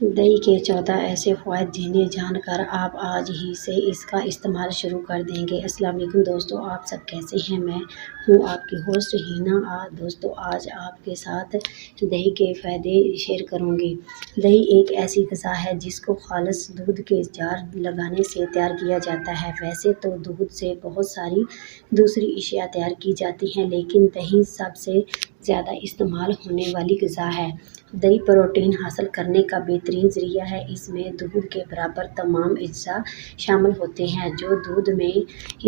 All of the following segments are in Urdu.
دہی کے 14 ایسے فوائد جنہیں جان کر آپ آج ہی سے اس کا استعمال شروع کر دیں گے۔ السلام علیکم دوستو، آپ سب کیسے ہیں؟ میں ہوں آپ کی ہوسٹ ہینا۔ دوستو آج آپ کے ساتھ دہی کے فائدے شیئر کروں گی۔ دہی ایک ایسی غذا ہے جس کو خالص دودھ کے جار لگانے سے تیار کیا جاتا ہے۔ ویسے تو دودھ سے بہت ساری دوسری اشیاء تیار کی جاتی ہیں، لیکن دہی سب سے زیادہ استعمال ہونے والی غذا ہے۔ دہی پروٹین حاصل کرنے کا بہترین ذریعہ ہے۔ اس میں دودھ کے برابر تمام اجزاء شامل ہوتے ہیں جو دودھ میں،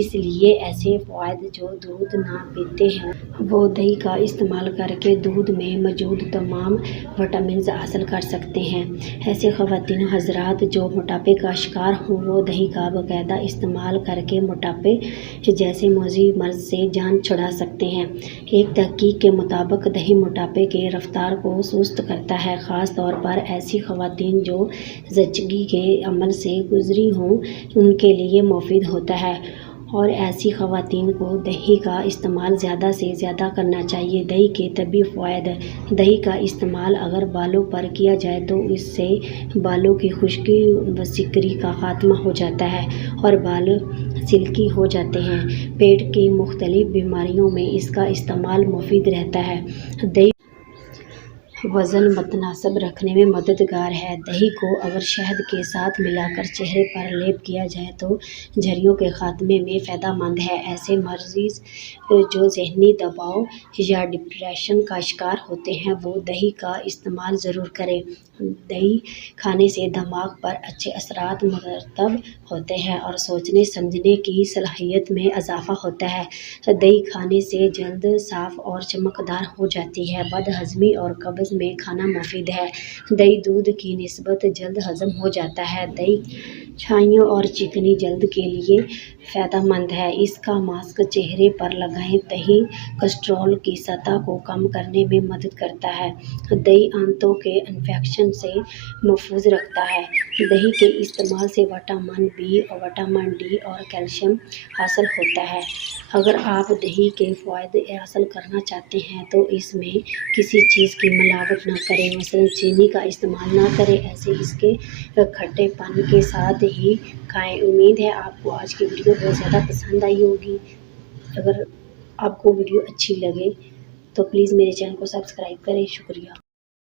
اس لیے ایسے افراد جو دودھ نہ پیتے ہیں وہ دہی کا استعمال کر کے دودھ میں موجود تمام وٹامنز حاصل کر سکتے ہیں۔ ایسے خواتین حضرات جو موٹاپے کا شکار ہوں وہ دہی کا باقاعدہ استعمال کر کے موٹاپے جیسے معدی مرض سے جان چھڑا سکتے ہیں۔ ایک تحقیق کے مطابق دہی موٹاپے کی رفتار کو سست کرتا ہے، خاص طور پر ایسی خواتین جو زچگی کے عمل سے گزری ہوں ان کے لیے مفید ہوتا ہے، اور ایسی خواتین کو دہی کا استعمال زیادہ سے زیادہ کرنا چاہیے۔ دہی کے طبی فوائد۔ دہی کا استعمال اگر بالوں پر کیا جائے تو اس سے بالوں کی خشکی و سکری کا خاتمہ ہو جاتا ہے اور بال سلکی ہو جاتے ہیں۔ پیٹ کی مختلف بیماریوں میں اس کا استعمال مفید رہتا ہے۔ دہی وزن متناسب رکھنے میں مددگار ہے۔ دہی کو اگر شہد کے ساتھ ملا کر چہرے پر لیپ کیا جائے تو جھریوں کے خاتمے میں فائدہ مند ہے۔ ایسے مریض جو ذہنی دباؤ یا ڈپریشن کا شکار ہوتے ہیں وہ دہی کا استعمال ضرور کریں۔ دہی کھانے سے دماغ پر اچھے اثرات مرتب ہوتے ہیں اور سوچنے سمجھنے کی صلاحیت میں اضافہ ہوتا ہے۔ دہی کھانے سے جلد صاف اور چمکدار ہو جاتی ہے۔ بد ہضمی اور قبض میں کھانا مفید ہے۔ دہی دودھ کی نسبت جلد ہضم ہو جاتا ہے۔ دہی چھائیوں اور چکنی جلد کے لیے فائدہ مند ہے۔ اس کا ماسک چہرے پر لگائیں۔ دہی کولیسٹرول کی سطح کو کم کرنے میں مدد کرتا ہے۔ دہی آنتوں کے انفیکشن سے محفوظ رکھتا ہے۔ دہی کے استعمال سے وٹامن بی، وٹامن ڈی اور کیلشیم حاصل ہوتا ہے۔ اگر آپ دہی کے فوائد حاصل کرنا چاہتے ہیں تو اس میں کسی چیز کی ملاوٹ نہ کریں، مثلاً چینی کا استعمال نہ کریں، اسے اس کے کھٹے پن کے ساتھ ہی کھائیں۔ امید ہے آپ کو آج کی ویڈیو بہت زیادہ پسند آئی ہوگی۔ اگر آپ کو ویڈیو اچھی لگے تو پلیز میرے چینل کو سبسکرائب کریں۔ شکریہ۔